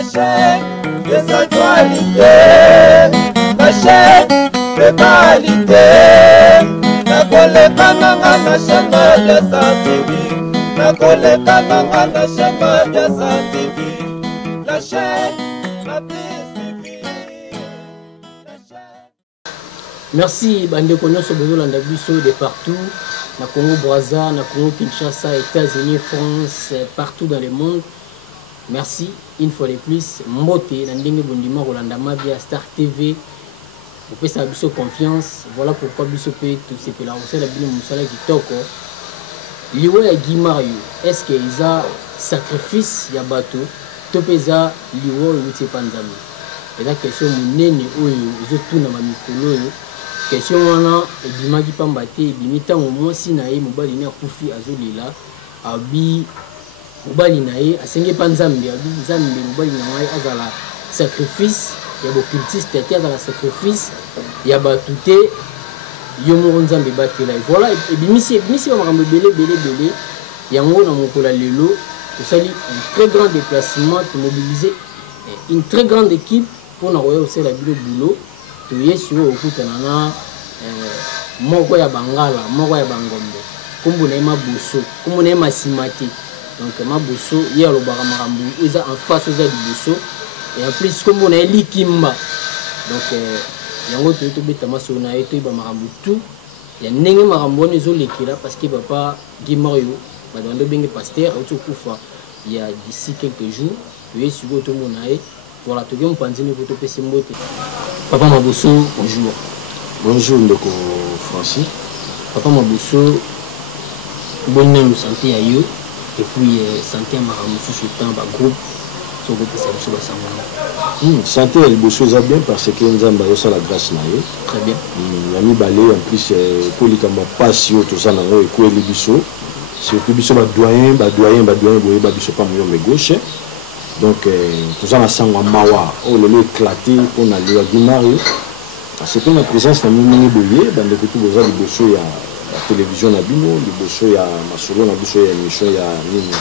la chaîne des actualités, la chaîne de qualité. Na koleka nanga na shamba ya TV, na koleka nanga na shamba ya TV, la chaîne la plus suivie. Merci bande konoso bozolanda biso de partout na Congo Brazza, na Congo Kinshasa, États-Unis, France, partout dans le monde. Merci une fois de plus. Mbote na ndenge bondima kolanda via Star TV. Vous pouvez savoir biso confiance. Voilà pourquoi biso peut tout ce que la recette la bino musala kitoko. Liwe ya Guimario, est-ce que ils sacrifice ya bato to peza liwo yuti panzami. Et la question munene oyo ezotuna ma mikolo oyo. Question wana ebimaki pamba te ebimi ntango mwasi na ye mobali ne akufi azolela abi mobali na ye asenge pa nzambe abi nzambe mobali na ngai azala sacrifice ya bocultiste te azala sacrifice ya bato te yo moko nzambe batela. Voilà ebimisi ba makambo ebele yango na mokola lelo tosali un très grand déplacement pour mobiliser une très grande équipe pour na koya osala bilo boulot to yesu okutana na moko ya bangala moko ya bangombe kombo na mabuso kombo na masimati donc mabuso ye alobaka makambo eza en face eza liboso et en plus kombo na likimba donc yango to beta maso na ye to ba makambo tout ya ndenge makambo ne zo lekela parce que papa Guimario ba dondo bengi pasteur auto kufa il y a d'ici quelques jours yesu to mona ye. Voilà, tu viens me penser que tu peux se moter. Papa Mabuso, bonjour. Bonjour, Ndoko Francis. Papa Mabuso, bonne nous santé à eux. Et puis, santé à Maramoussou sur le temps, groupe. Sur le groupe, santé à Liboso, ça bien parce que nous avons la grâce. Très bien. Nous avons en plus, pour les camarades, pas si tout ça, nous avons écoué les Liboso. C'est que Liboso, doyen, pas mieux, gauche. Donc, tout ça, nous avons mawa, on l'a éclaté pour aller à Guimario. Parce que la présence de Mimi Boye, dans le coup, vous avez Liboso, il y a la télévision, Liboso, il y a Masolo, Liboso, il y a l'émission, il y a Nini,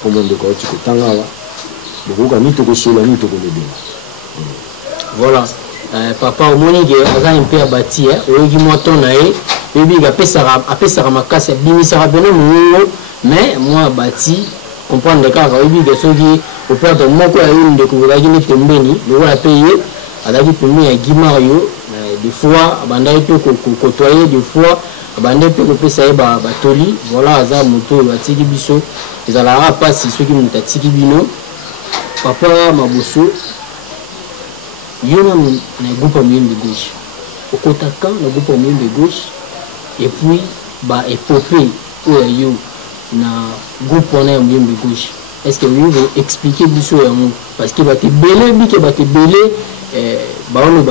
comme on dit, il y a Tangawa. Donc, on a tout ça, on a tout ça. Voilà. Papa, au moins, il y a un peu abattu, il y a un ton aïe, il y a un peu ma casse, mais moi, abattu, comprendre les cas, il y a des au père de mon coin, il y a une tombeni, le voilà payé, à la vie pour moi, Guimario, des fois, abandonné peut côtoyer, des fois, abandonné peut que ça y batoli, voilà, Aza Moto, Tiki Bisso, ils allaient passer ceux qui m'ont Tiki Bino, papa Mabuso, il y a un groupe au milieu de gauche, au Kotaka, le groupe au milieu de gauche, et puis, épopée, où il y a un groupe au milieu de gauche. Est-ce que vous expliquez Bisso parce que tu belé, tu belé, on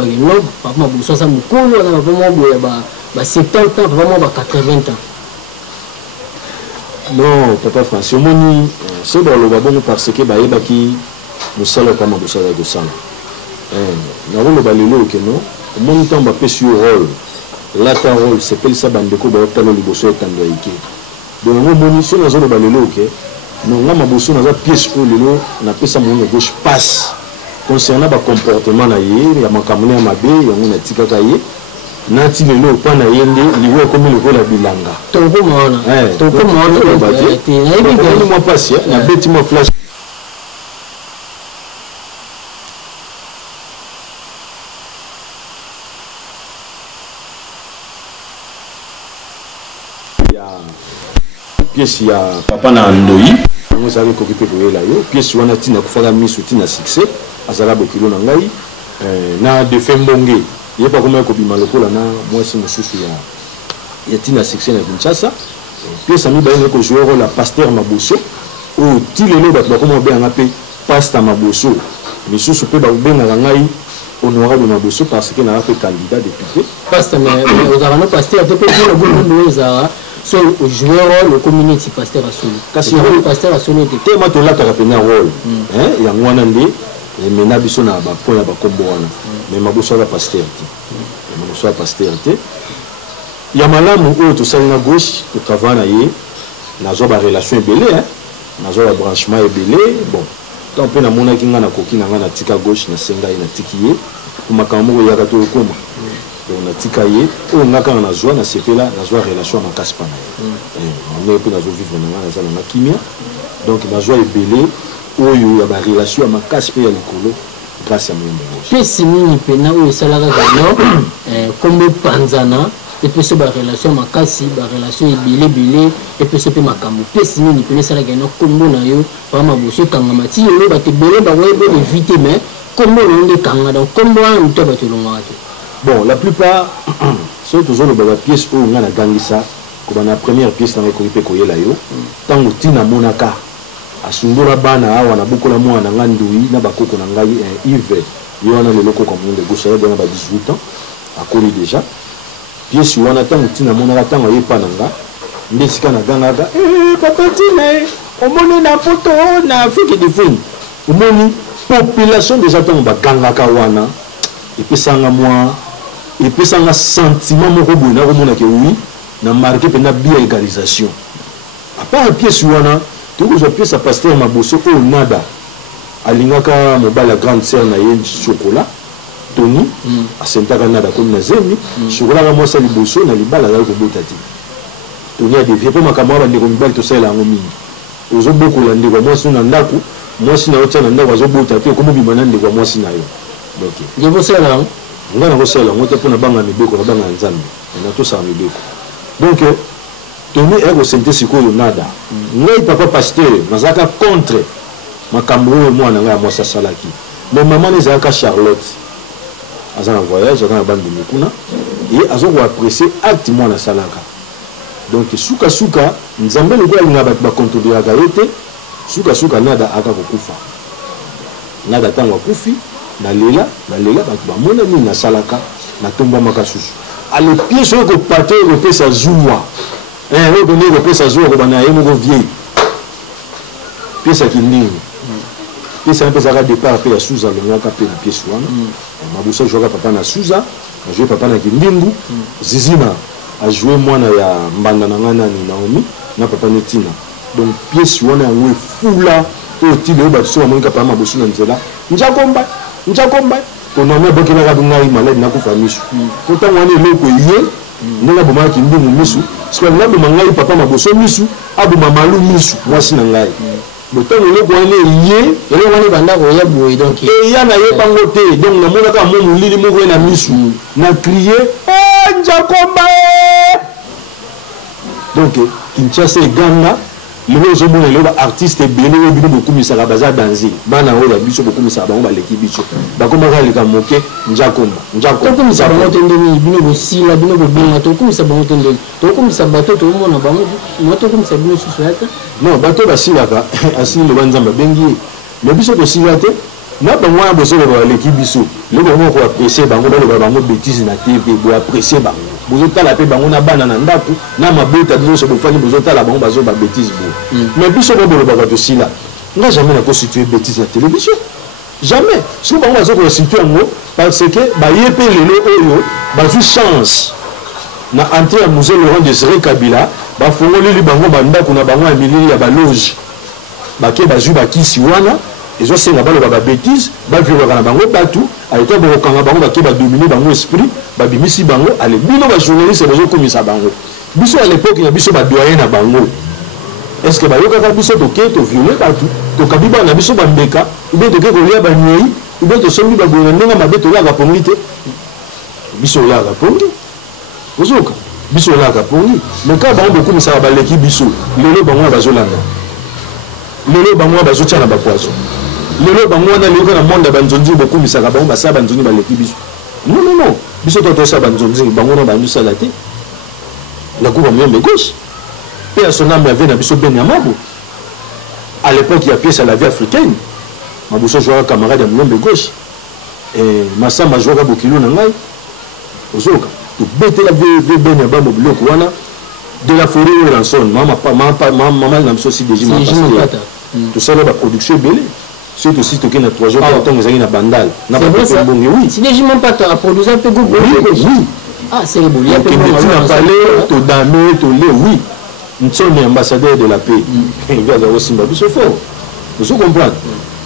papa Mabuso, ça me coule, on a vraiment 70 ans, vraiment 80 ans. Non, papa Francis, c'est dans le babon parce que nous sommes comme Mabuso de sang. Nous avons le balelo que non, au moment où on va sur rôle, là, ta rôle, c'est que ça bandeko, on va Liboso et Tandoïke. Donc, nous avons le balelo que non, là, Mabuso n'a pas pièce où on a fait mon gauche passe. Concernant le comportement, il y a ma caméra à ma baie, il y a mon tika kaye. Nati le lo pas na yende, il voit comme le vol à bilanga. Ton comment moi passe, la bête moi flash. Pièce il y a papa na Ndoi. Vous avez occupé pour là yo. Pièce wana tina kufaka misu tina succès. Azala bokilo na ngai. Na de Fembonge. Il y a pas comment kobima lokola na moi si mususu ya tina succès na Kinshasa. Pièce ami ba ko jouer rôle la pasteur Mabuso. O tilelo ba comment be ngape pasteur Mabuso. Misusu pe ba benga ngai honorable Mabuso parce que na fait candidat député. Pasteur mais vous avez pasteur te peut le boulot de ça. So joueur le community pasteur à Solo. Kasi le pasteur à Solo était tellement to là tu as rôle. Il y a mwana ndé et mena biso na ba point ba kombo wana. Mais Mabuso la pasteur. Mabuso la pasteur. Il y a malamu o to sala na gauche to kavana ye na zo ba relation belé hein. Na zo ba branchement belé bon. tant pe na mona ki ngana koki na ngana tika gauche na senga na tikiye makambo ko yaka to koma donc na tika ye o ngaka na joie na sepela na joie relation na kaspa na on est pe na zo vivre na ngana za na kimia donc na joie ebele oyo ya ba relation ma kaspa ya likolo grâce à moi pesi nini pena oyo esalaka kano kombe panzana epesi ba relation makasi ba relation ebele epesi pe makambo pesi nini pena esalaka kano kombo na yo pa maboso kangama ti yo ba te bele ba webo éviter mais kombo londe kanga donc kombo an to ba tolonga te bon la plupart ceux toujours le ba pièce oyo ngana gangisa ko ba na première pièce na ko ipe ko yela yo tango tina monaka asundura bana awa na bukola mwana ngandui na bakoko na ngai Yves yona le loko comme monde gauche ya ba 18 ans akoli déjà pièce wana tango tina monaka tango yepa nanga ndesika na gangaka papa tina omoni na photo na Afrique de film omoni population déjà tango ba gangaka wana epesanga moi epesanga sentiment moko boye na komona ke oui na marqué pena bien égalisation à part pièce wana tout que je pièce à pasteur maboso o nada alingaka mobala grande sœur na ye chocolat Tony asentaka nada comme na zemi chocolat ka mwasa liboso na libala la ko botati Tony a dévié pour makamwa ba ndeko mibali to sala ngo mingi ozo bokola ndeko mwasi na ndako mwasi na yotana ndako azo botati ko mo bimana ndeko mwasi na yo donc yebo sala ngana ko sala ngo te pona banga mibeko na banga nzambe na to sa mibeko donc Tony ego sente sikoyo nada ngai papa pasteur nazaka contre makambo mwana ngai mwasa salaki mais maman ezaka Charlotte azana voyage azana bande mikuna et azo ko apprécier acte mwana salaka donc suka nzambe le kwa linga ba contrôler ka yote suka nada aka kokufa nada tango kufi na lela ba ba mona ni na salaka na tomba makasusu ale pièce ko pater ko pesa zuwa on donné le pièce à jour au bana et mon vieil pièce qui ligne pièce un peu ça départ après la souza le ngaka pe na pièce wana mabusa jouer papa na souza a jouer papa na kindingu zizina a jouer mwana ya mbanda na ngana ni Naomi na papa netina donc pièce wana ngwe fula to tile ba so mo ngaka pa mabusu na nzela njakomba ko na me bokela ka dunga malade na kufa misu ko tango ni loko ye ndinga boma kindingu misu parce que là de mangai papa maboso misu abu mamalu misu mwasi na ngai botango loko wane ye ele wane banda ko ya boye donc et ya na ye bango te donc na mona ka momu lili moko na misu na crier njakomba donc Kinshasa Ganga le zo mona le artiste belé o bino bokumisa ka baza danser bana o ya biso bokumisa bango baleki biso bakoma ka leka moke njakomba kumisa bango tendeni bino bosila bino bobenga to kumisa bango tendeni to kumisa bato to mona bango moto kumisa bino susuata non bato basilaka asili le banzamba bengi mais biso ko silate na bango ya boso ba leki biso le bango ko apprécier bango ba bango bêtise na TV bo apprécier bango bozo tala pe bango na bana na ndako na mabota biso so bofani bozo tala bango bazo ba bêtise bo mais biso ko bolo ba to sila nga jamais na constituer bêtise na télévision jamais so bango bazo ko situer ngo parce que ba yepe lelo oyo bazu chance na entrée à musée Laurent Désiré Kabila ba fongoli li bango ba ndako na bango ya milili ya ba loge ba ke bazu ba kisi wana ils ont fait la bêtise, ils ont fait partout, ils ont fait dominer leur esprit, ils ont fait bango, allez, bino ba journaliste ils ont commis ça bango. Biso à l'époque il y a biso ba doyen na bango. Est-ce que ba yoka ka biso toke to violer partout, to kabiba na biso ba mbeka, ou bien toke ko lia ba nyei, ou bien to sombi ba bona ndanga mabe to la ka pongite. Biso la ka pongi. Ozoka, biso la ka pongi. Mais quand bango commis ça ba leki biso, lelo bango ba zolanga. Lelo bango ba zotia na ba poison. Lelo bango na lelo na monde banzonzi bokumisa ka bango basa banzonzi baleki biso non biso to sa banzonzi bango na bandu salate la coupe mieux gauche et à son âme avait na biso ben yamabo à l'époque il y a pièce à la vie africaine mabuso joueur camarade mieux gauche et masamba joueur bokilo na ngai ozoka to bete la vie ben yamabo biloko wana de la forêt ou ranson maman na biso si déjà tout ça la production belé c'est aussi que na 3 jours quand on est bandal na pas bon oui si déjà même pas à produire un peu goût oui ah c'est beau il y a pas parler to damer to le oui nous sommes ambassadeurs de la paix il va aussi nous fort vous comprenez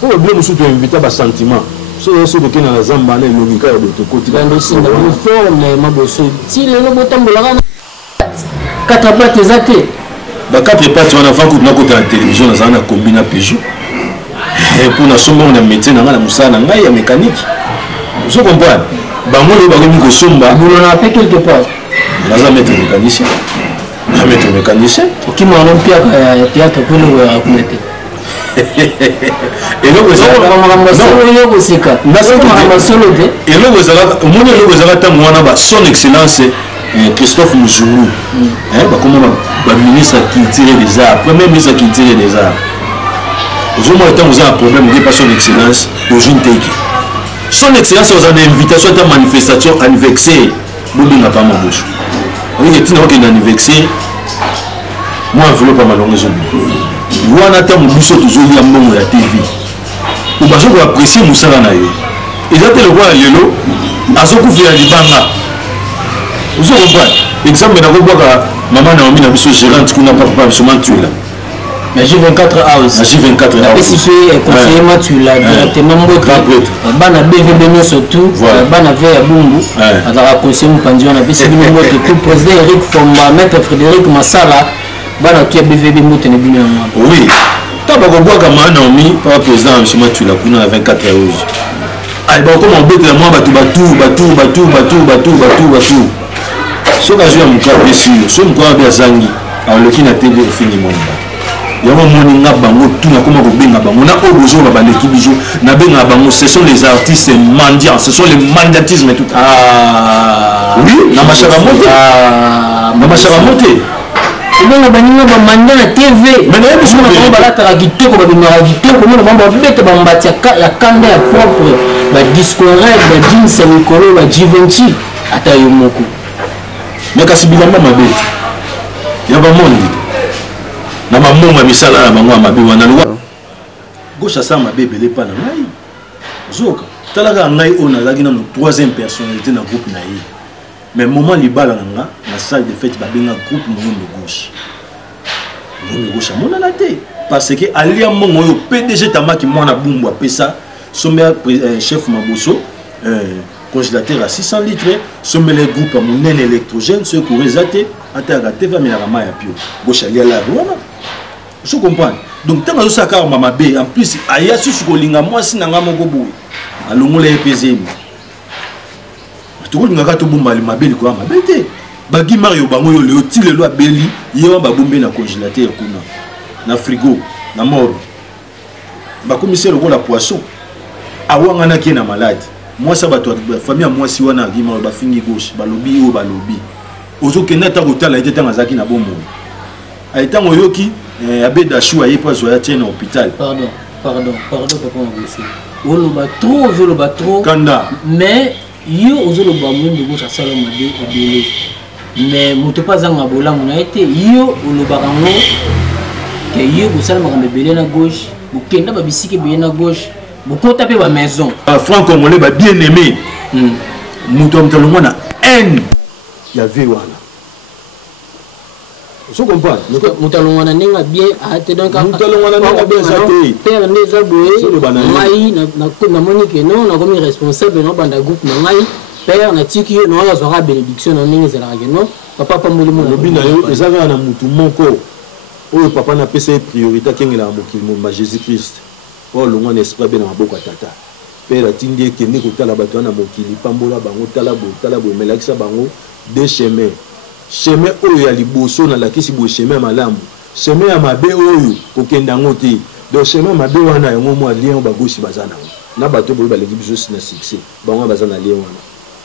Oh, bien, nous sommes invités à sentiment. So, ce que nous avons dans la logique de l'autre côté. Dans le signe de l'uniforme, ma bosse. Si le logo tambola, 4 pattes et athées. 4 pattes, on a fait qu'on a côté la télévision, on a combiné Peugeot. Et pour la somme, on a métier, on a moussa, on a mécanique. Vous comprenez? Bango le bagomi ko somba. Vous l'en avez quelque part. On a maître mécanicien. On a maître mécanicien. Qui m'a rempli à théâtre pour le raconter. Et là, vous avez son excellence Christophe Mouzoulou, ministre qui tire des arts, premier ministre qui tire des arts. Aujourd'hui, vous avez un problème, vous pas son excellence, au jeune Teki. Son excellence, vous avez une invitation à une manifestation anniversaire. Vous n'avez pas ma bouche. Vous avez une anniversaire. Moi, je ne veux pas malheureusement. Wana ta mubuso tozoli ya mbongo ya TV. Ubazo ko apprécier musala na yo. Ezate le roi lelo azokufira libanga. Vous comprenez? Exemple na ko boka maman Naomi na biso gérante kuna papa biso Mantula. Mais J24 house. J24 house. Si fait conseiller Mantula directement mboka. Bana BVB surtout bana ve ya bungu. Azara conseiller Mpandio na biso mboka tout président Eric Fomba maître Frédéric Massala. Bana qui a BVB motene bino. Oui. Taba ko boka maman Naomi papa président biso Mantula kuna na 24 house. Ay ba ko mo bete moi batu. Soka je ya mukabe si so mukabe ya zangi awoloki na TV ofini monba yango moni nga bango tuna koma ko benga bango na obozo ba baleki bijo na benga bango ce sont les artistes mendiants ce sont les mendiantismes tout oui na machara monte Ils baninga ba manda na TV mais na biso na ba latara kitoko ba bimara kitoko mo ba bete ba mbati ya kanda ya propre ba disco rap ba jeans ya mikolo ba Givenchy ata yo moko. Mais kasi bilamba mabeti ya ba mondi na mamonga misala na bango mabe wana lwa gauche ça mabebe le pa na ngai zoka talaka ngai ona lagi na 3e personnalité na groupe na ye mais moment libala na salle de fête ba benga groupe Moumbe gauche mona la te parce que alia mongo yo PDG tamaki mwana bumbu apesa sommet chef Maboso congélateur à 600 litres, sommet les groupes à mon électrogène, ceux qui ont résaté, à terre à TV, mais la rama ya pio. Gauchalia la rona. Je comprends. Donc, tant que ça, car mama B, en plus, aya su kolinga moi si nanga moko boui. Alongo le pesé. Tu kolinga ka to bomba le mabeli ko mabete. Bagi Mario bango yo le ti le lo abeli, yewa ba bombe na congélateur kuna. Na frigo, na mort. Ba commissaire le la poisson. Awanga na ki na malade. Moi ça va toi famille moi si wana gima ba fingi gauche balobi o balobi ozo kenata kotala ete tanga zaki na bombo aita moyoki abeda chou aye pas zo ya tien na hôpital pardon papa ngisi olo ba trop kanda mais yo ozo lo ba mwende gauche asala made ebele mais moto pas zanga bolango na ete yo olo ba kango ke yo kosala makambe ebele na gauche bokenda ba bisiki ebele na gauche. Beaucoup tapé ma maison. Franck Congolais va bien aimé. Mouton na haine. Il y a vu voilà. Vous comprenez? Mouton n'a bien arrêté donc. Mouton n'a bien arrêté. Père Neza Boé. Maï na Monique non na comme responsable non banda groupe na Maï. Père na tiki non ya zora bénédiction na ningi za la non. Papa pa mboli mo. Lobi na yo ezaka na mutu moko. Oyo papa na pesa priorité kengela mokili mo Jésus Christ. Oh le monde esprit bien na maboko tata père atindi ekende kotala bato na mokili pambola bango talabo melakisa bango deux chemin oyo ya liboso na lakisi bo chemin malamu chemin ya mabe oyo kokenda ngo te donc chemin mabe wana yango mo lien ba gauche bazana na bato boyo baleki biso na succès bango bazana lien wana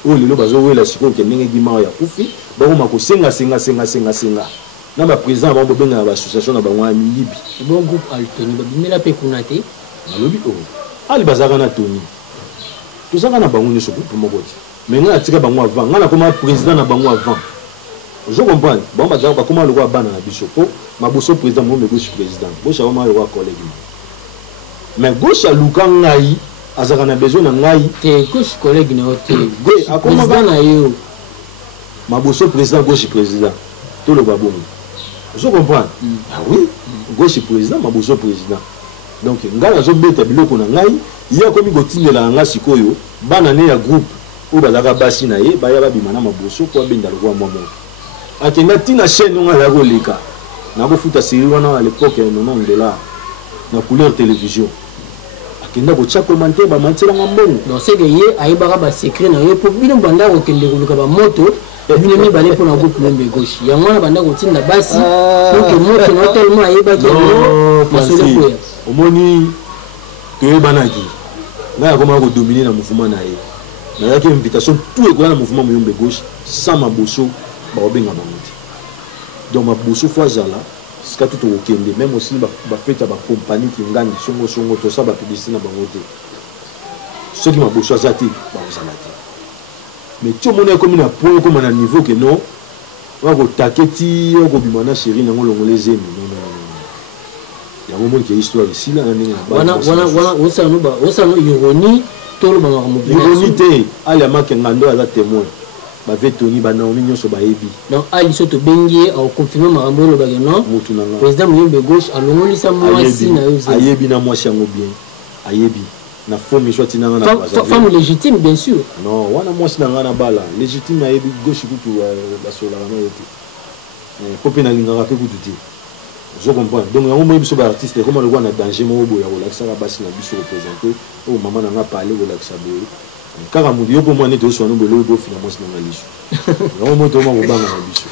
oyo lelo bazo wela siko kendenge gima ya kufi bango makosenga senga na ba président bango benga ba association na bango ya milibi bon groupe Altoni ba bimela pe kunate alobi o ali bazaka na Tony tozaka na bango nyonso pour mokoti mais nga atika bango avant nga na koma président na bango avant je comprends bon bazaka ba koma lokwa bana na biso po Maboso président mo gauche président gauche wa ma lokwa collègue mais gauche aluka ngai azaka na besoin na ngai te gauche collègue na hotel gauche akoma bana yo Maboso président gauche président to lo babongo je comprends ah oui gauche président Maboso président donc ngai azobeta biloko na ngai ye akomi kotindela nga sikoyo bana ne ya groupe oyo bazalaka basi na ye baya babima na maboso po abenda lokwa mwa moko akenda ntina chaîne ngo azala koleka nakofuta série wana à l'époque ya $90 na couleur télévision akenda kotia commentaire bamantelanga mbongo donc c'est que ye ayebaka basecret na yo po bino banda kokende koluka bamoto bino mibale mpona groupe lembe gauche yango wana banda kotinda basi donc moto na tellement ayebaki masolo koya omoni toyebanaki ngai akomaka kodomine na mouvement na ye nazalaki invitation tout ekoya na mouvement moyombe gauche sans maboso bakobenga bango te donc maboso fo azala sika tu tokokende même aussi bafete ya bacompagnie kingani songo tosa bapublicité na bango te soki maboso aza te bakozala te mais ti omona ekomi na point ekoma na niveau ke non wakotake ti okobima na chéri nango longola ezemi yango moni ke histoire esila na ndenge wana osano ironie tolobanga ironie te ali amake ngando aza témoin bavetoni banaomi nyonso bayebi donc ali so tobengi ye akoconfirme makambo oyo olobaki non motu na nga président moyombe gauche alongolisa mwasi na yo ayebi na mwasi yango bien ayebi na fomi so atinanga na femme légitime bien sûr non wana mwasi na nga na bala légitime ayebi gauche kutu basolaka na yo te po mpe nalingaka mpe kutu te je comprends donc yango moyebi so baartiste ekoma lokwa na danger moko boye akolakisaka basi na biso représente oyo mama na nga pale kolakisa boye kaka mutu yo mpo mwana ete oswana boye loyo bofina mwasi na nga liso yango moto oma kobanga na biso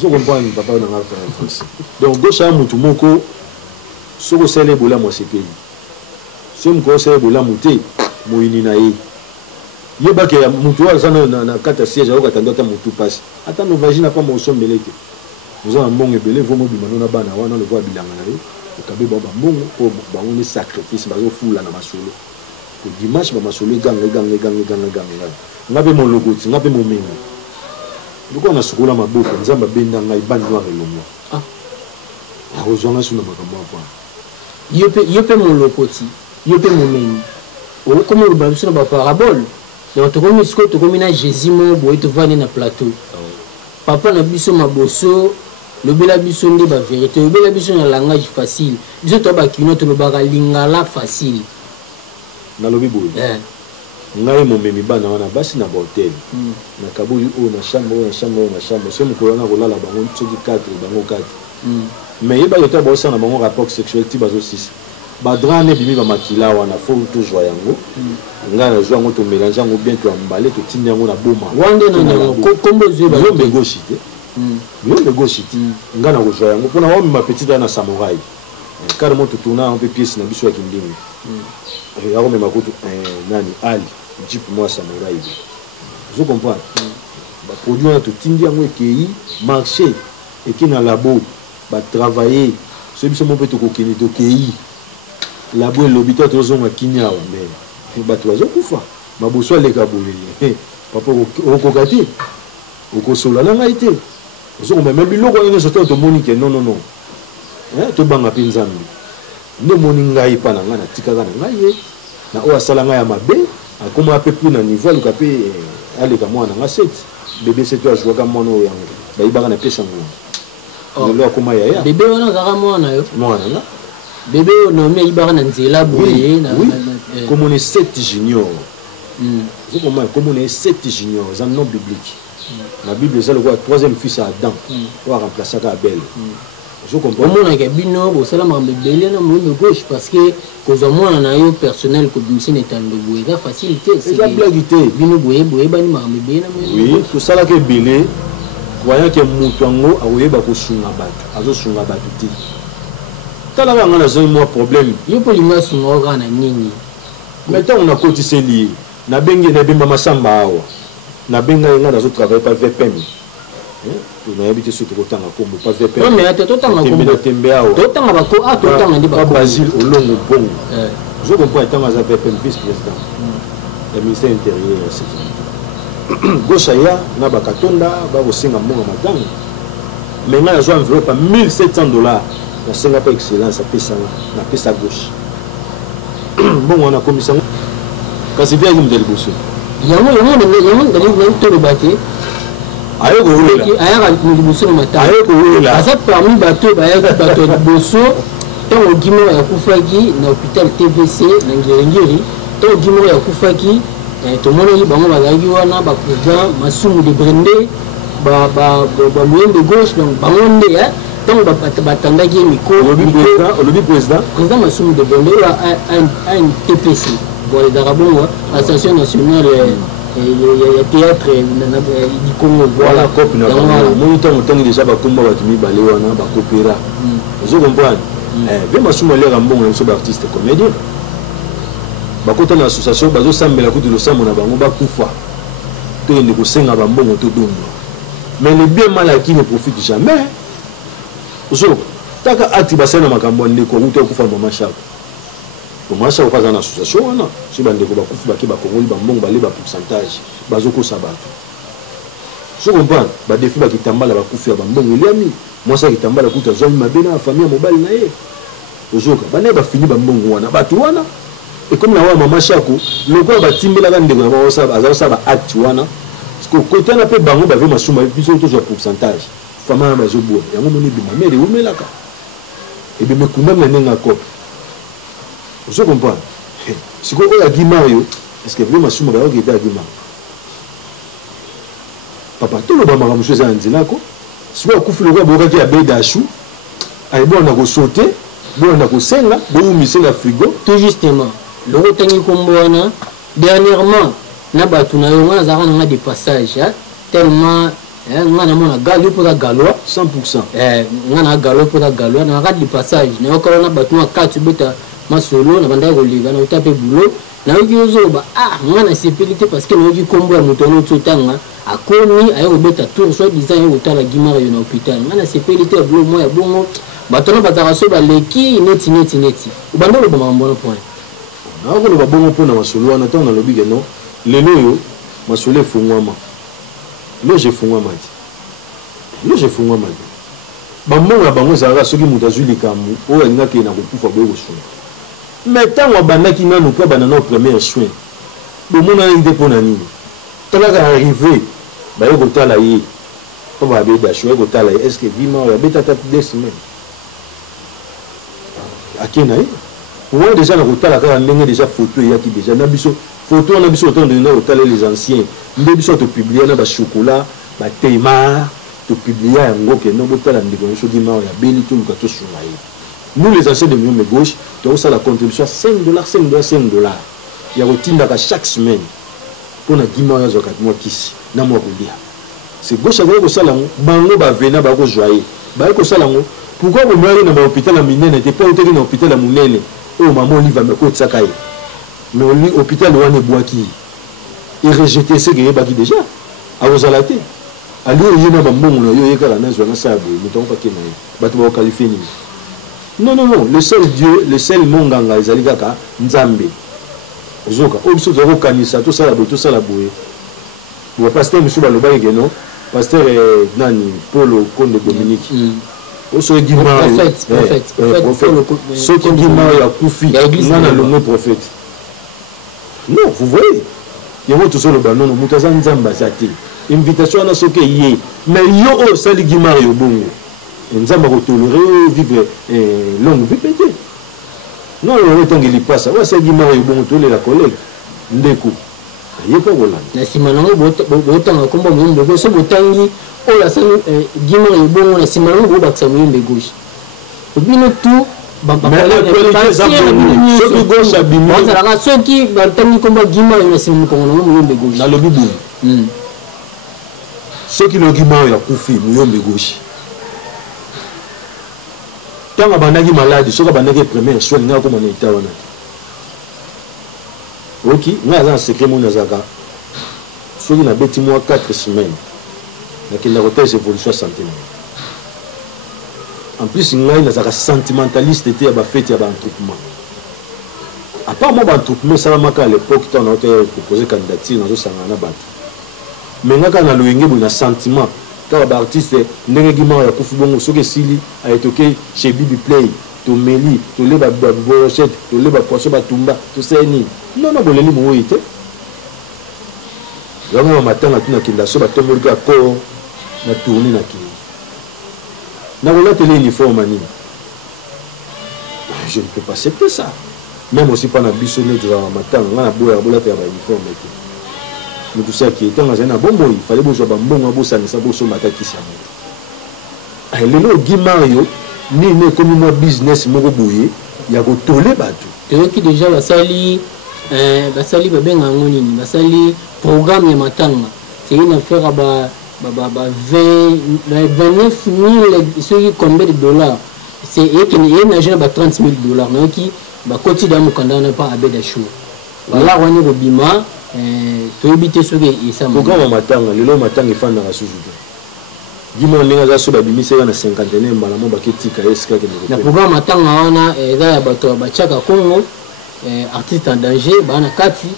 je comprends papa na nga france donc gauche ya mutu moko soki osala ebolamu asepeli so moko osala ebolamu te moyini na ye yebake mutu oyo aza na kati ya siège akokatando ata motu mpasi ata novagine apa mosombele te oza na mbongo ebele vo mobima no na bana wana lokola bilanga na ye okabe bao bambongo mpo bango nde sacrifice bazofula na masolo ko dimanche bamasolo eganga nga mpe molokoti nga mpe momengo lokola nasukola maboko nzambe abenda ngai bandi noir elongwa akozwanga so na makambo apa yo mpe molokoti yo mpe momengo okomi oloba biso na baparabole donc tokomi sikoyo tokomi na jésus mo boye tovandi na plateau papa na biso maboso lobela biso nde bavérité lobela biso na langage facile biso to bakino tolobaka lingala facile nalobi boye ngai momemi bana wana basi na bahotel na kaboyi oyo na chambre so mokolo wana kolala bango soki 4 bango 4 mais yebaki to baosala na bango rapport sexuel ti bazosisa badra ne bimi bamakila wana fo tozwa yango ngai nazwa yango tomélange yango bien toambale totindi yango na boma yombe goshi te yombe goshi te ngai na kozwa yango mpona wamema petite ya na samouraï carrément totourna yango mpe pièce na biso ya kindingi akomema kutu nani ali jipe mwa samouraï ozo comprendre baproduit wana totindi yango ekei marché eki na labo batravaille so biso mo mpe tokokende tokei labo elobi to tozonga kini awa mais bato bazokufa maboso aleka boye papa okoka te okosola na ngai te ozokomema biloko wana nyonso to tomoni ke non tobanga mpe nzambe nde omoni ngai mpa na ngai natikaka na ngai ye na oyo asala ngai ya mabe akoma ape plus na niveau aluka mpe aleka mwana nga 7 bebe 7 oyo azwaka mwana oyo yango bayibaka na pesa ngo lelo akoma yaya bebe wana azaka mwana yo mwana nga bebe oyo naomi ayibaka na nzela boye komona 7 junior ozokomona komona 7 junior eza nom biblique na bible eza lokola 3e fils ya adam oyo aremplaçaka abel omonaka bino bosala makambo ebele na moyombe gauche parce que kozwa mwana na yo personnel kobimisa na etando boye eza facile te eza blage te bino boyebani makambo ebele na moyombe tosalaka ebele voyake moto yango akoyeba kosunga bato azosunga bato te talaka nga nazoi mwa problème yo mpo lingo asunga oyo kaka na nini mais ntango nakotiseli ye nabengi nabemba masamba awa nabenga ye nga nazotravaille pa vpm nayebi te soki tokotanga kombo pa vpmtembe awa basile olongo bongo ozokomprendre ntango aza vpm vice président ya ministère intérieur ya sécurité gauche aya na bakatonda bakosenga mbongo matanga mais ngai nazwa enveloppe $1700 nasenga mpa excellence apesanga napesa gauche mbongo wana akomisango kasi viaki moto ya liboso yango toloba te ayaka liboso na matanga aza parmi bato bayaki bato ya liboso tant au Guimard ya kufaki na hôpital TVC na Ngiri tant au Guimard ya kufaki to mona bango bazaki wana ba président Masumu de Brende ba moyembe gauche donc bango nde tant batandaki micro le président Masumu de Brende a un TPC bon les arabons association nationale il théâtre du Congo voilà cop na moniteur motangi déjà ba komba ba timi balé wana ba coopéra vous comprenez bien Masumu le rambon na so ba artiste comédien bakota na association bazo sambela kutu lo samona bango bakufa to ende ko senga ba mbongo to dondo mais le bien mal acquis ne profite jamais ozo taka ati basena makambo ndeko kutu kufa mama shako mama shako kaza na association wana si bande ko bakufa baki ba kongoli ba mbongo bale ba pourcentage bazo ko sabatu so comprendre ba défi ba kitambala bakufa ba mbongo eliami moi ça kitambala kutu zo mabena famille mobile na ye ozo ka bane ba fini ba mbongo wana batu wana. Et comme la maman Chako, le quoi va timber la grande ça acte wana parce que côté on appelle bango bave masuma puis toujours pourcentage fama ma zobo ya mo moni bima mais où melaka et bien me kumba na ko je comprends si ko ya Guimario est-ce que vraiment masuma ba ki ta Guimario papa tout le ba mama monsieur za ndina ko si ko kufu le ko boka ki abeda chou ay bon na ko sauter bon na ko senga bo umisa na frigo tout justement le retenir comme wana dernièrement na batu na yo wana zaka na des passages tellement ngana mona galo pour la galois 100% ngana galo pour la galois na rade des passages na ko na batu na katu beta masolo na banda ko liga na taper boulot na yo zoba ngana sépilité parce que no di kombo ya mutono tsotanga akomi ayo beta tour soit disant yo tala Guimard yo na hôpital ngana sépilité boulot mo ya bongo batona batara so ba leki neti ubando lo ba mambo point na ko ba bongo pona masolo wana tant na lobi que non lelo yo masolo fungwama loje fungwama bamonga bango zaka soki mutu azwi likambo oyo alingaki na kokufa boye kosunga mais ntango abandaki nanu mpo abanda na premier soin bomonani nde mpo na nini talaka arrivé baye kotala ye mpo babeda choye kotala ye est ce que Guimard abetata 2 semaines akena ye pour déjà na kotala kaka ndenge déjà photo eyaki déjà na biso photo na biso otondo na kotala les anciens nde biso to publier na ba chocolat ba tema to publier yango ke no botala ndeko so Guimard ya beli to luka to sunga ye nous les anciens de Moyombe gauche to ça la contribution $5 ya kotinda chaque semaine pour na Guimard ya zokat moi kisi na moi kolia c'est gauche avec ko sala bango ba vena ba ko joyer ba ko sala ngo pourquoi vous m'avez dans l'hôpital à Minene n'était pas au l'hôpital à Mounene oh maman Oliva me côte Sakai mais l'hôpital où on est boaki et rejeté ce qui est baki déjà à vous alaté à lui il y a un bon yo yeka la nazo na sabu muton pa kena ba to qualifier non le seul Dieu le seul monganga ezali kaka nzambe ozoka obiso zo kanisa to sala boye ou pasteur monsieur baloba ke non pasteur nani Paulo Conde Dominique Oso Guimard prophète ce qui Guimard a koufi ngana le mot prophète non vous voyez il y a tout sur le banon mutaza nzamba zati invitation na soke yé mais yo sali Guimard yo bongo nzamba ko tolérer vivre longue vie pété non le temps qu'il passe wa sali Guimard yo bongo tolé la collègue ndeko yeko wala na simanango botanga komba mwembe go so botangi o la sali Guimard yo bongo na simanango go baksa mwembe gauche obino tout soki gauche abimi bazalaka soki batangi komba Guimard yo na simanango kongo mwembe gauche na lobi boum soki le Guimard ya kufi mwembe gauche tanga bandaki malade soki bandaki première soin nga ko mona itawana ok nga za secret mon nazaka soki na beti moi 4 semaines nakenda ko test évolution santé en plus ngai nazaka sentimentaliste te ya ba fête ya ba entroupement à part moi ba entroupement ça maka à l'époque tant on a proposé candidature nazo sangana ba mais nga kana loyenge bo na sentiment ka ba artiste ndenge Guimard ya kufi bongo soki sili a etoke chez Bibi Play to meli to leba brochette to leba poisson batumba to seni non boleli mo yite yango matanga tuna kinda so batomoli ka ko na tourner na kini na kola tele uniforme ani je ne peux pas accepter ça. Même aussi pas na biso ne tu vas matin ngana boya bola te ba uniforme et mais tout ça qui est dans un bon il fallait bozo ba mbongo bosa ne sa boso mataki sa mo lelo Guimario ni ne comme moi business moko boye ya ko tolé batu et qui déjà basali babenga ngoni basali programme ya matanga c'est une affaire à 29 000 combien de dollars c'est un agent à 30 000 dollars mais qui côté dans mon candidat n'a pas abé d'achou voilà on est au bima to éviter ce que ça programme matanga lelo matanga ifanda ka suju Guimario ninga za so ba bimise na 50 mbala mo baketika eska ke na programme matanga wana eza ya bato ba chaka Congo artiste en danger bana kati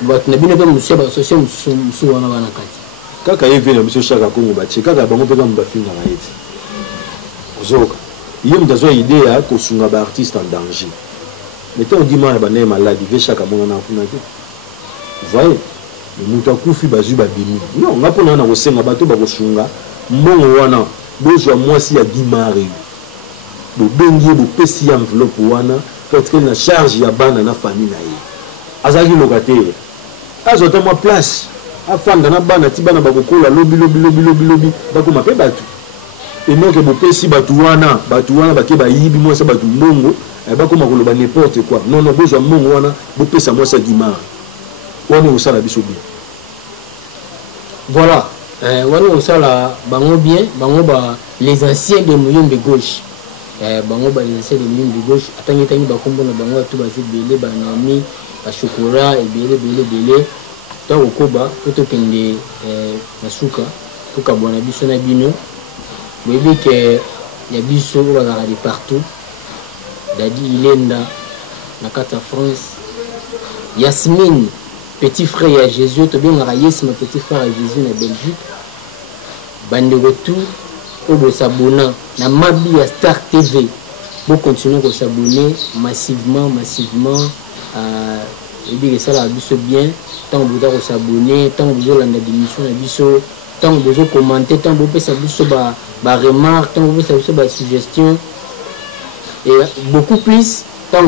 bato na bino pe musia ba association musu wana bana kati kaka yevi na biso chaka Congo ba cheka ka bango pe ka mbafinga ba yeti ozoka yem dazo idée ya ko sunga ba artiste en danger mettons Guimario ba ne malade ve chaka mona na funa te voyez le mutu akufi bazu ba bimi non ngapo na ko senga bato ba ko sunga mbongo wana bozwa mwasi ya Guimario bo bengi bo pesi enveloppe wana parce que la charge ya bana na famille na ye azaki locataire azota moi place afanda na bana ti bana bakokola lobi bakoma pe batu et non que bo pesi batu wana bake ba yibi mwasi batu mbongo bakoma koloba n'importe quoi non bozwa mbongo wana bo pesa mwasi ya Guimario wana osala biso bien voilà wana osala bango bien bango ba les anciens de Muyombe gauche bango ba les anciens de Muyombe gauche atangi bakombo na bango tout ba zebele ba Naomi ba chocolat et belé to koba to kende na suka to ka bona biso na bino bébé que ya biso ba ga de partout dadi Ilenda na kata France Yasmine petit frère à Jésus to bien Yes mon petit frère à Jésus na Belgique bande retour au s'abonner na Mabi à Star TV pour continuer à s'abonner massivement et bien ça la biso bien tant vous doit s'abonner tant vous la émission la biso tant vous commenter tant vous faire biso ba remarque tant vous faire biso ba suggestion et beaucoup plus tant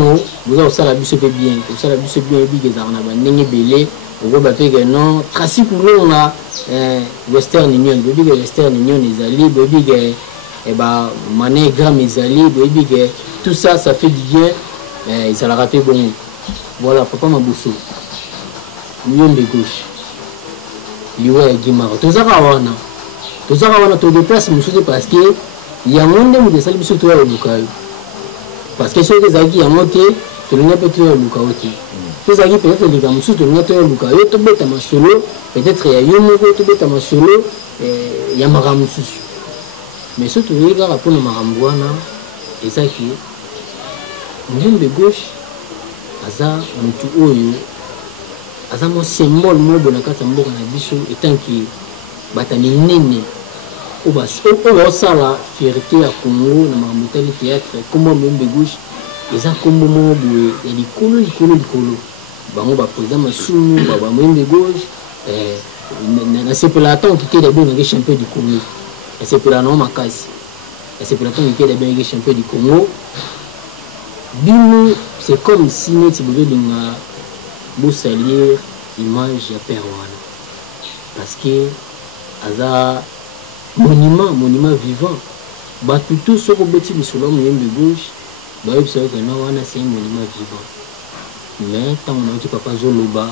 vous avez ça la biso bien ça la biso bien et bien ça on a bandé belé vous avez que non tracé pour nous on a Western Union vous dites Western Union les alliés vous dites et bah mané grand mes alliés vous dites que tout ça fait du bien ils ont raté bon voilà papa Mabuso Muyombe gauche liwa ya Guimario tozaka wana to déplace mususu parce que ya monde mu de sali biso to ya lukayo parce que ceux qui zaki ya moté to linga pe to ya lukayo te to zaki peut-être les gars mususu to linga to ya lukayo to beta masolo peut-être ya yomo to beta masolo ya makambo mususu mais surtout les gars pour na makambo wana ezaki Muyombe gauche aza mutu oyo aza mo symbole mo bona kata mboka na biso etant ki batani nene o sala fierté ya Congo na makambo théâtre comme Muyombe gauche eza kombo mo boye ya likolo bango ba président Masumu ba Muyombe gauche na sepela tant ki kede bien nge champion du Congo na sepela na makasi na sepela tant ki kede bien nge champion du Congo bino c'est comme si neti bozo dinga beau salir image ya père wana parce que aza monument vivant batu tous soko beti bisolo Muyombe gauche ba yebisa que non wana c'est un monument vivant mais tant on dit papa Zoloba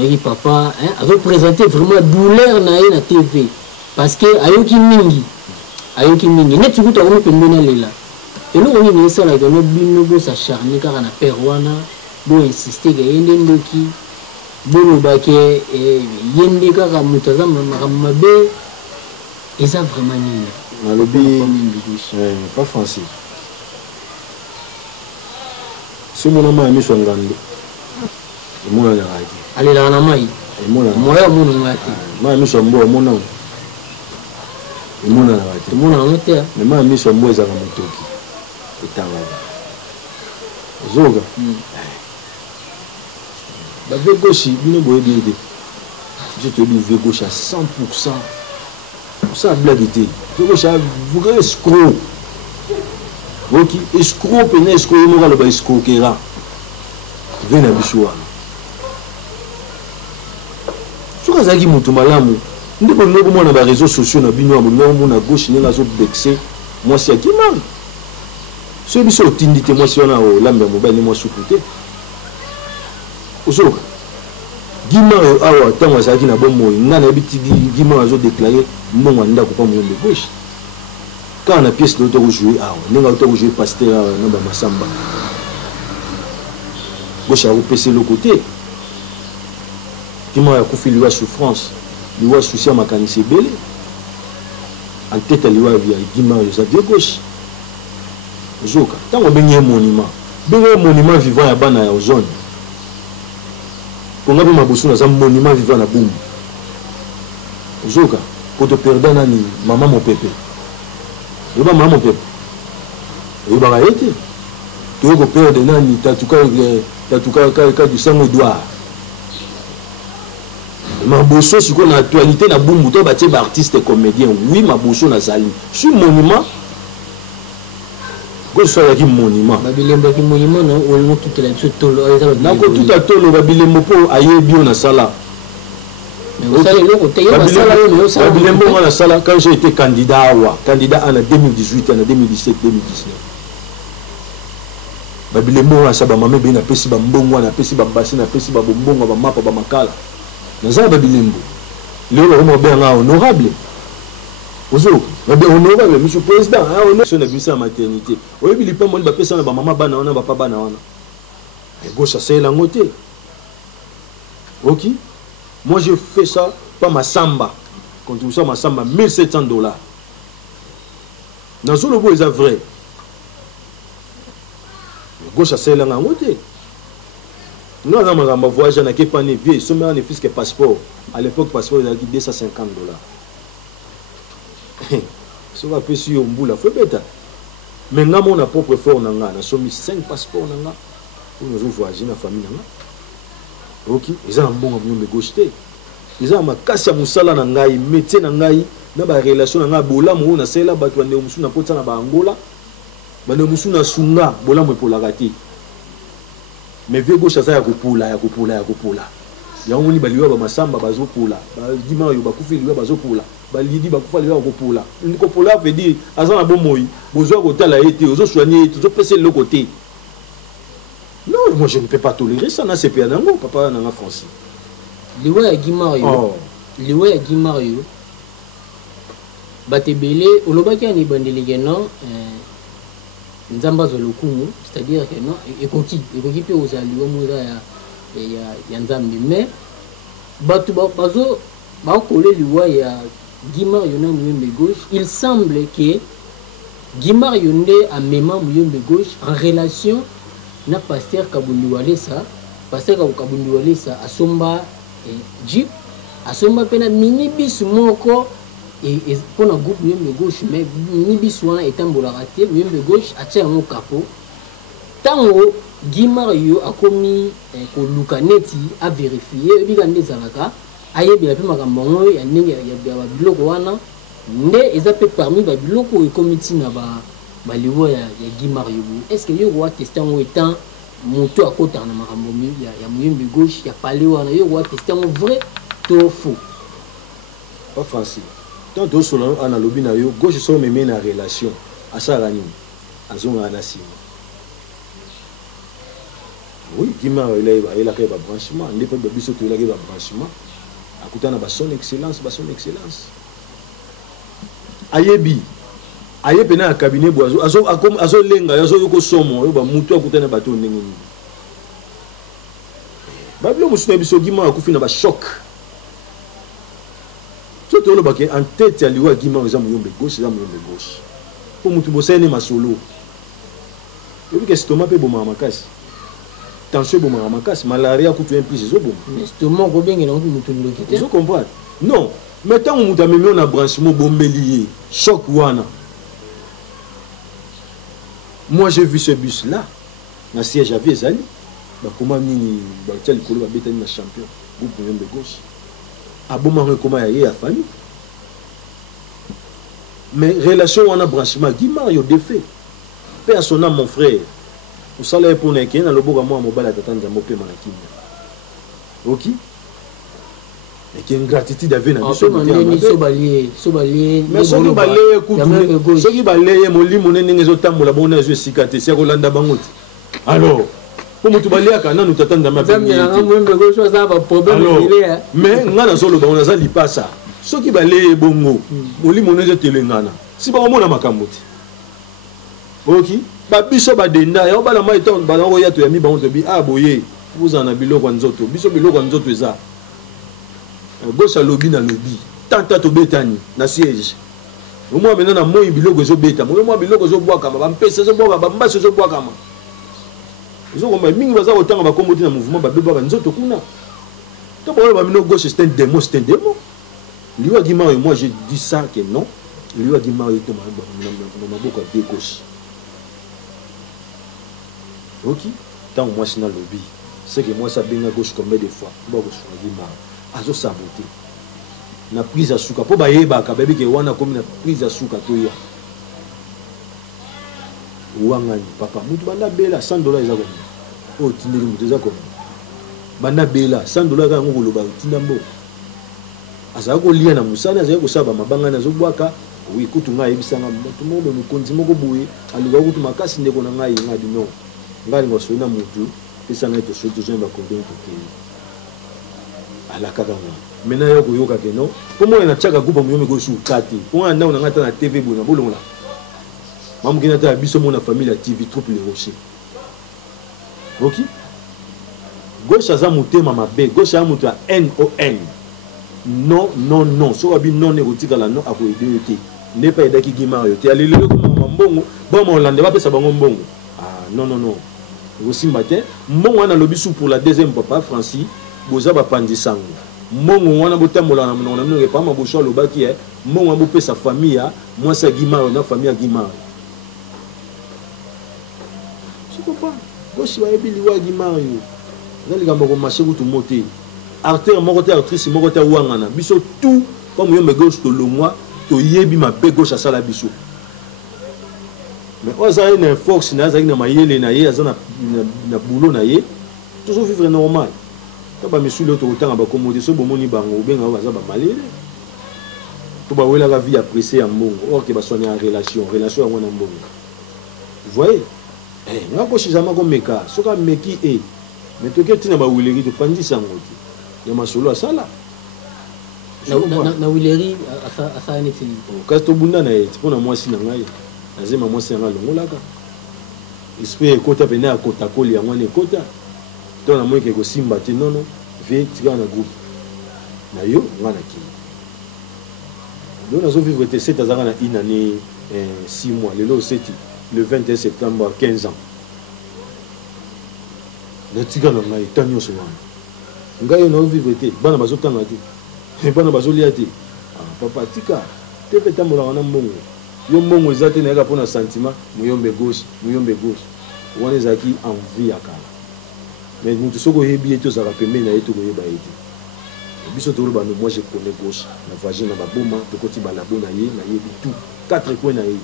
et papa avait présenté vraiment douleur na na TV parce que ayoki mingi neti kuta ko pembena lela et nous on est ça là que nos bino go s'acharner car na père wana bo insister que yende ndoki bo bake yende kaka mutaza mabe et ça vraiment ni na lobby pas français si mon ami ami songando mon na raji allez là na mai moya mon ngati ma ami sombo mon na mon na raji mon na ngote mais ma ami sombo za motoki etanga zoga ba ve gauche bino boye bien je te dis ve gauche à 100%. Ça blague était. Ve gauche a vrai escroc. ok escroc pena escroc mo ka lo ba escroquera vena bishwa soka zaki mutu malamu ndeko ndeko mona ba réseaux sociaux na bino abo mona gauche ninga zo vexer moi c'est qui mal ce biso otindite moi si on a o lambe mobile moi soukuté osoka Gima awa tango azaki na bomo ngana biti Gima azo déclarer mbongo ndako pa muyombe gauche quand na pièce d'auto jouer awa ninga auto jouer pasteur na ba masamba gauche a repessé le côté Gima a kufi liwa souffrance liwa souci makanisi belé en tête liwa via Gima yo via gauche zoka tango benye monument vivant ya bana ya zone on a vu ma boussoune dans un monument vivant à boum. Zoka, pour te perdre nani, maman mon pépé. Et bah maman mon pépé. Et bah été. Tu veux perdre nani, t'as tout cas du sang au doigt. Ma boussoune, si qu'on a actualité na boum, tu vas être artiste et comédien. Oui, ma boussoune a sali. Sur monument. Soit qui monument. Babilembo qui monument non ou tout la tolo. Nako tout à tolo babilembo po aye bio na sala. Mais vous savez le côté yo sala yo sala. Babilembo na sala quand j'ai été candidat en 2018 en 2017 2019. Babilembo na saba mame bina pesi ba mbongo na pesi ba basi na pesi ba bombongo ba mapa ba makala. Na za babilembo. Lelo mo bien honorable. Ozo, honorable monsieur président, on est sur la maternité. Oui, il pas mon bapé ça na ba maman bana wana ba papa na wana. Et gauche ça la moté. OK? Moi je fais ça pas ma samba. Contribution ma samba $1700. Dans le logo est vrai. Gauche ça la moté. Nous avons un voyage na ke pas né vieux, sommet en fils que passeport. À l'époque passeport il a dit $250. Si on va payer sur Mboula, il faut bêta. Mais nous avons notre propre effort, nous avons mis 5 passeports pour nous voyager dans la famille. Ok, ils ont un bon avion de gauche. Ils ont un casse à Moussala, un métier, une relation, un bolam, on a celle-là, on a un côté na Angola, on a un sunga, bolam pour la rater. Mais vieux gauche, ça y a coupula. Il y a un monde qui va masamba bazo pula, dimanche il va couper lui bazo pula, balidi va couper lui au pula. Une copola veut dire azan bon moi, besoin côté la été, aux soigner, tout passer le côté. Non, moi je ne peux pas tolérer ça, na c'est pas nango papa na français. Liwa ya Gimario. Liwa ya Gimario. Batebele olobaki ani bandeli geno nzamba zo lokumu, c'est-à-dire que non ekoki pe ozali omuza ya nzambi mais batu bazo ba coller liwa ya Gimario na muyembe gauche. Il semble que Gimario nde a mema muyembe gauche en relation na pasteur Kabundi Walesa. Pasteur Kabundi Walesa asomba jeep asomba pena minibus moko et pour un groupe muyembe gauche mais minibus wana etambola raté muyembe gauche atia mon capot tango Gimario a commis ko lukaneti a vérifier bigande zalaka ayebela pe makambo ya ndenge ya biloko wana nde eza pe parmi ba biloko e comité na ba liwa ya Gimario. Est-ce que yo wa tester en étant moto à côté na makambo ya muyembe gauche ya parler wana yo wa tester en vrai to faux? Pas facile. Tant to solo ana lobi na yo gauche so me na relation asara nini azonga na sima. Oui, Gimario il a fait un branchement, il a fait un branchement. À côté de son excellence, Ayebi, Ayebi na cabinet boiseau, azo lenga, azo yoko somo, yoba mutu à côté de bateau nengi. Babilo musuna biso Gimario akufi na ba choc. Tout le monde en tête à liwa Gimario za muyombe gauche. Pour mutu bosene masolo. Yobi que stoma pe boma makasi. Tension bon mamakas malaria coûte un plus zo bon mais stomac ko bengi na ko mutu ndokite vous comprenez non mais tant on mutu même on a branchement bombelier choc wana moi j'ai vu ce bus là na siège à Vezali ba comment nini ba tel kolo ba betani na champion groupe de gauche aboma comment ya famille mais relation wana branchement Gimario défait paix à son âme mon frère osala pour na kena loboka moi mobala tatanja mo pe manakini ok et qui ingratitude avait na biso mais soki balaye kutu soki balaye molimo nene ezotambola bongo na ezosika te si akolanda bango te alors po motu baliaka nanu tatanda mais nga nazoloba ngo naza lipasa soki balaye bongo molimo nene ezotelengana si bakomona makambo te ok babiso badenda ya bana mai ton bana oya to ya mi bango to bi boye vous en a biloko nzoto biso biloko nzoto eza gosa lobi na lobi tanta to betani na siège au moins maintenant na moi biloko zo beta moi biloko zo bwaka ba mpesa zo bwaka ba mbaso zo bwaka ma zo ko mingi baza otanga ba komodi na mouvement ba beba nzoto kuna to ba mino gauche c'est un démon liwa gima moi j'ai dit ça que non liwa gima to ma boka de gauche ok tant moi c'est na lobby c'est que moi ça benga gauche combien de fois ba ko choisir ma azo saboter na prise à suka po ba yeba ka bebi ke wana comme na prise à suka to ya wangani papa mutu banda bela $100 eza ko o tindeli mutu eza ko banda bela $100 ka ngo loba tinda mbo asa ko lia na musana asa ko saba mabanga na zo bwaka oui kutu ngai bisanga mutu mo no konzi moko boye aluka kutu makasi ndeko na ngai ngadi no ngali ngoso na mutu pesa ngai to soto zo ba ko donc ke ala kaka ngo maintenant yo ko yoka ke no po mo na chaka kupa mo yome ko su kati po na ndao na ngata na TV bona bolonga mamu kina ta biso mo na famille TV troupe les rochers ok gauche aza mutema mabe gauche a mutu a NON non non non so abi non érotique la non ako idéoté n'est pas edaki gima yo te alele ko mbongo bon mo lande ba pesa bango mbongo non non non aussi matin mbongo na lobisu pour la deuxième papa Francis boza ba pandisango mbongo wana botambola na mnona mnona pa mabosho lobaki mbongo bo pesa famille ya moi sa gima na famille ya gima je comprends gauche ba ebi liwa gima yo zali ka mboko marché ko to moté artère moko te actrice moko te wangana biso tout comme yo me gauche to longwa to yebi ma be gauche à sala biso mais oza une force na za na mayele na ye azana na boulot na ye toujours vivre normal ta ba monsieur l'autre autant ba commode so bomoni bango benga ba za ba malele to ba wela ka vie apprécier en mbongo or que ba soigner en relation ya wana mbongo vous voyez nga ko shizama ko meka soka meki mais to ketina ba wileri to pandisa ngoti ya masolo asala na wileri asa neti ka to bunda na eti pona mwasi na ngai azema mwasi na longolaka esprit kota pena kota koli ya mwana kota to na moike ko simba te nono ve tika na groupe na yo ngana ki donc nazo vivre te 7 ans na une année 6 mois le 21 septembre 15 ans na tika na ngai tanyo so wana ngai na vivre te bana bazotanga te bana bazolia te papa tika te peta mola na mbongo yo mbongo ezate na yaka pona sentiment muyombe gauche wana ezaki envie akala mais mutu soko yebi eto zaka pembe na yeto koyeba ete biso to loba moi je connais gauche na vagina ba boma to koti ba labo na ye na yebi tout 4 coins na ye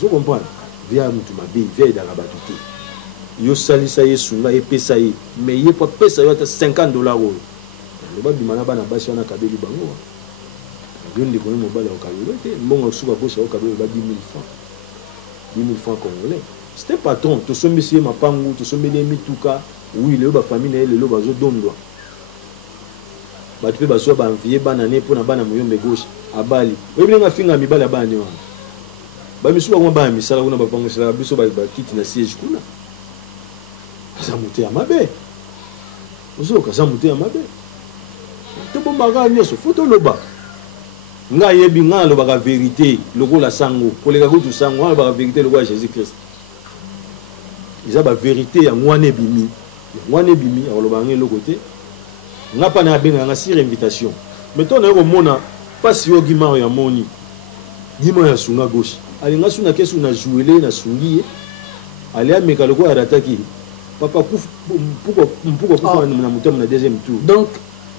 je comprends via mutu mabe via da rabatu te yo salisa ye sunga epesa ye mais ye pa pesa yo ata $50 oyo loba bimana bana basi wana kabeli bango yo ndiko mo bala okabelo te mbongo suka gauche okabelo ba 10 000 francs congolais c'était patron to sombisi mapangu to sombeli mituka oui le ba famille na le bazo dondwa ba tupe baso ba envier bana ne pona bana moyombe gauche abali oyebi nga finga mibala bana wana ba misuba kwa ba misala kuna ba pango sala biso ba kiti na siège kuna kasa muté amabe ozo kasa muté amabe to bomba ga nyoso photo loba nga yebi nga loba ka vérité lokola sango koleka kutu sango nga loba ka vérité lokola Jésus Christ isa ba vérité ya ngwane bimi aloba ngé lokote nga pa na benga nga sur invitation mais to na ko mona pasi yo gima ya moni gima ya sunga gauche ali nga suna kesu na jouer na sungi ali ameka lokola arataki papa pourquoi kufa na mutema na deuxième tour donc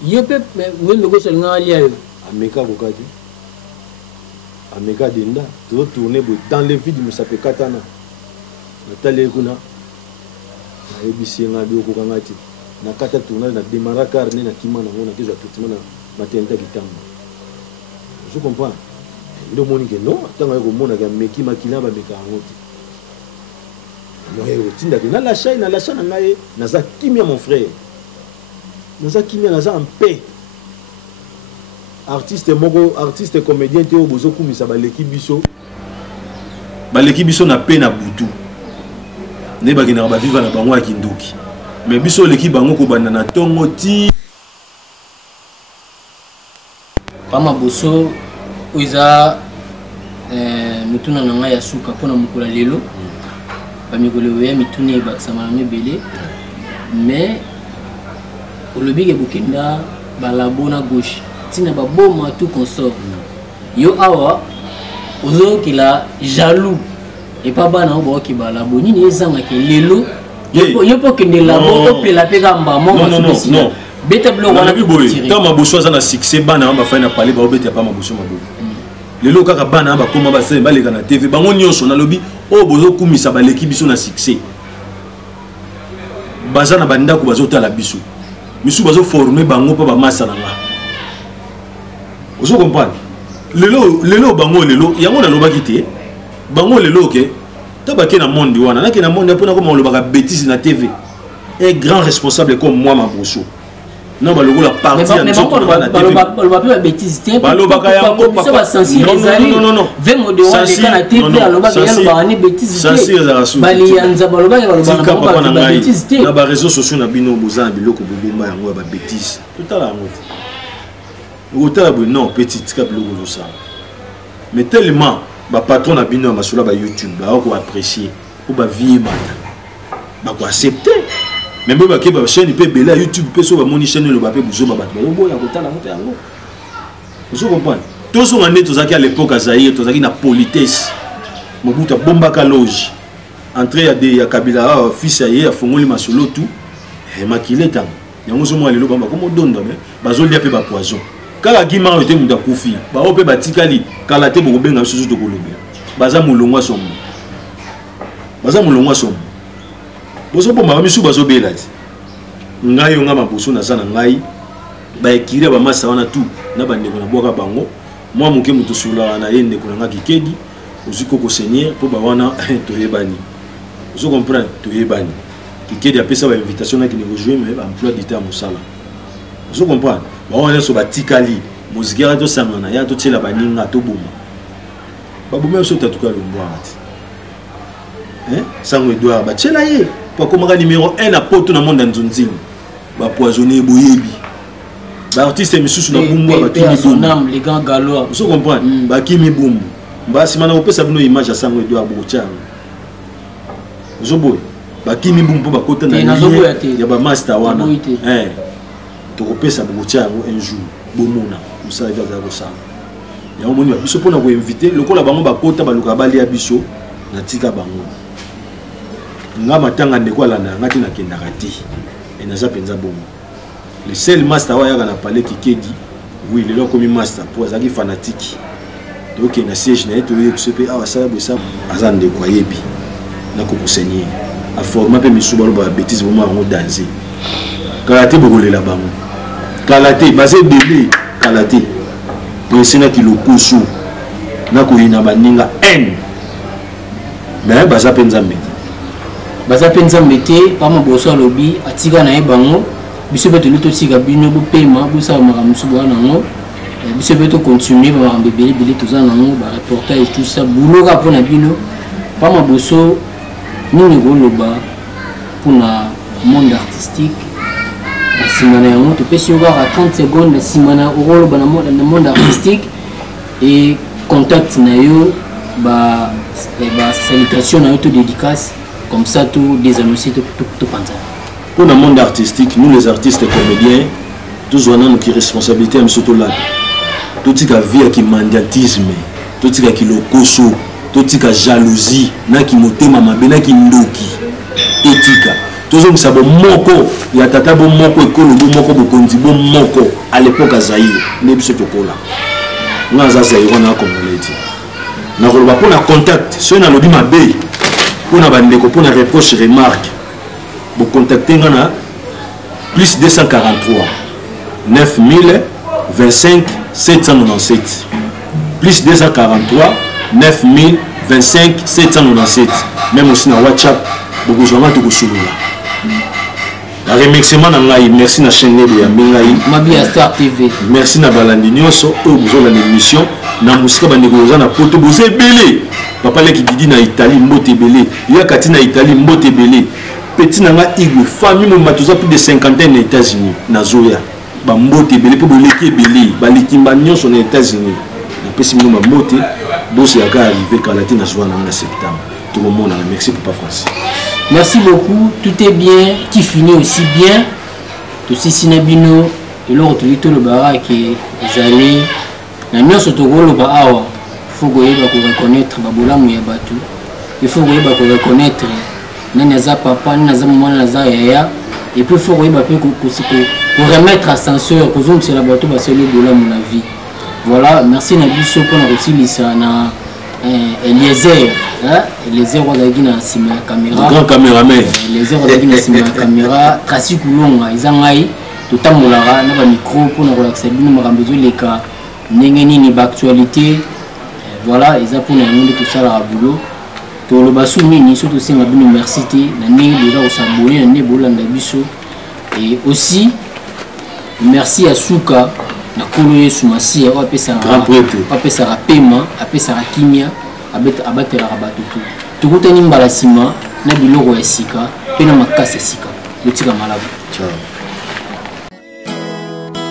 yepé mais le gauche nga ali ayo ameka ko kati Amega Denda, tu vas tourner dans les vides, mais ça peut katana. Nathalie Kuna, na ABC nga bioko kangati. Na kata tourner na démarrer carnet na kimana ngona kizo tutimana matenta kitamba. Je comprends. Le monde que non, tant que mona ga meki makina ba meka ngoti. Non, tinda na lâcha na ngai na za kimia mon frère. Na za kimia na za en paix. Artiste moko, artiste comédien te obozo kumisa ba l'équipe biso. Ba l'équipe biso na paix na butu. Ne ba kina ba vivre na bango akindoki. Mais biso l'équipe bango ko banda na tongo ti. Pama boso oiza mituna na ngai ya suka pona mukula lelo. Ba mikolo we mituni ba sama na mebele. Mais olobi ke bukenda ba labona gauche. Tina ba boma tout consort. Yo awa ozo kila jaloux et pas bana bo ki ba la boni ni ezanga ke lelo. Yo po kende la bo pe la pe gamba mo non. Beta blo wana boy. Tant ma boso za na succès bana ba fa na parler ba obeta pas ma boso ma bo. Lelo kaka bana ba koma ba se ba leka na TV bango nyonso na lobi o bozo kumisa ba l'équipe biso na succès. Baza na banda ko bazo tala biso. Misu bazo former bango pa ba masa na nga. Vous comprenez? Lelo bango lelo yango na loba kité bango lelo ke tabaki na monde wana na ke na monde pona ko mo loba bêtise na TV un grand responsable comme moi ma boso non ba logo la partie en tout na TV ba pas bêtise te ba loba ka yango pas non vemo de wana de kana TV aloba ya ba ni bêtise te bali yanza ba loba ya ba bêtise te na ba réseaux sociaux na bino bozana biloko bobomba yango ba bêtise tout à la moto. Non, petite cap le ça. Mais tellement, ma patron a bien sur la YouTube, on apprécier, pour ma vie, on accepter. Même si ma chaîne peut belle YouTube, peut sur mon chaîne le papier bougeon ma battre. Vous comprenez? Tous sont en tous à l'époque à Zaïre, tous à la politesse. Mon bout à Bombaka loge. Entrée à des Kabila, fils à hier, à Fongoli Masolo tout. Et maquillé tant. Yango somo alelo bamba comme donne mais bazoli ape ba poison. Kala gima était muda kufi. Ba ope batikali kala te boko benga susu to kolobe. Baza mulongwa somo. Baza mulongwa somo. Boso po mamisu bazo belati. Ngai nga mabusu na sana ngai. Ba ekiri ba masa wana tout na bandeko na boka bango. Moi muke mutu sula na yende ko nga kikedi. Uziko ko seigneur po ba wana to yebani. Vous comprenez to yebani. Qui a fait sa invitation qui nous jouer mais emploi d'état musala. Vous comprenez? On est sur batikali, musique radio samana, ya to tshela baninga to boma. Ba boma so tatuka le mbwati. Sango Edouard ba tshela ye, pa komaka numéro 1 na poto na monde nzunzini. Ba poisonner boyebi. Ba artiste misusu na bumbu ba kimi sonam les grands galois. Vous comprenez? Ba kimi bumbu. Ba simana opesa bino image ya Sango Edouard bochana. Vous boy. Bakimi bumbu bakota na ya ba master wana to kopesa bokotia yango un jour bomona musala vya za kosala ya omoni ba biso pona ko inviter lokola bango bakota baluka bali ya biso na tika bango nga matanga ndeko alanda ngati na kenda kati et na za penza bomo le seul master wa ya na parler kikedi oui le lokomi master pour azaki fanatique donc na siège na eto yeku sepe awa sala bosa azande kwa yebi na ko conseiller a former pe misuba lo ba bêtise moment en danser karaté bokolela bango karaté basé bébé karaté to sina kilo kusu na ko ina baninga n mais baza penza mbete pa maboso lobi atika na bango biso beto luto tika bino bo pema bo sa makamusu bo nango biso beto continuer ba mbebele bele tout ça nango ba reportage tout ça boulot ka pona bino pa maboso nous avons pour le monde artistique. Si on a 30 secondes, si on a dans le monde artistique et contact na salutation na auto dédicace comme ça tout désannoncé tout pour le monde artistique, nous les artistes et comédiens, tous on a une responsabilité surtout là. Tout ce qui a vie qui mandatisme, tout ce qui le koso. Totika jalousie na ki motema mabe na ki ndoki etika tozo msabo moko ya tata bo moko ekolo bo moko bo konzi bo moko à l'époque à Zaïre ne biso tokola nga za Zaïre na congolais nakoloba mpona contact soki nalobi mabe mpona bandeko mpona reproche remarque bocontacte nga na plus 243 9000 25 797 plus 243 9000 25 797 même aussi na WhatsApp bokozwanga tokosulula na remerciement na ngai merci na chaîne nebe ya Mingai Mabia Star TV merci na balandi nyonso oyo bozolanda émission na musika bandeko boza na poto boza ebele papa leki didi na Italie mbote ebele yakati na Italie mbote ebele petit na nga Igwe famille mo matoza plus de 50 na États-Unis na zoya ba mbote ebele po boleki ebele baleki mba nyonso na États-Unis na pesi mo mbote bosi yaka arrivé kala te na joie na septembre tout le monde merci papa Francis. Merci beaucoup, tout est bien, qui finit aussi bien. Tout si sinabino, et l'autre tout le bara qui est allé. La mienne surtout le bara, il faut reconnaître Babola Mouyabatu. Il faut reconnaître Nanaza papa, Nanaza maman, Nanaza yaya. Et puis il faut remettre ascenseur, pour que c'est la bateau, parce que le bola mon avis. Voilà, merci Nabiso pour la aussi Lissana. Eliezer, Eliezer wadagi na sima caméra. Grand caméraman. Eliezer wadagi na sima caméra. Trasi kulonga, izangai totamolara na ba micro pour na relaxer bino makambezo leka ndenge nini ba actualité. Voilà, ils pour na monde tout ça la boulot. To lo basu nini surtout singa bino merci te na ndenge déjà au s'abonner na ndebo landa biso. Et aussi merci à Souka na kolo yesu masi ya apesa apesa rapema apesa kimia abatela rabato tout tukutani mbala sima na biloko ya sika pe na makasa sika yotika malabu ciao.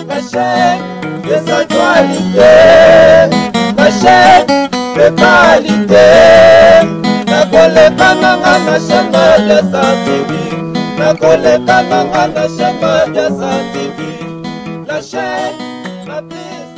La chaîne des actualités, la chaîne des qualités, na koleka nanga na chaîne de Santivi, na koleka nanga na chaîne de Santivi, la chaîne la plus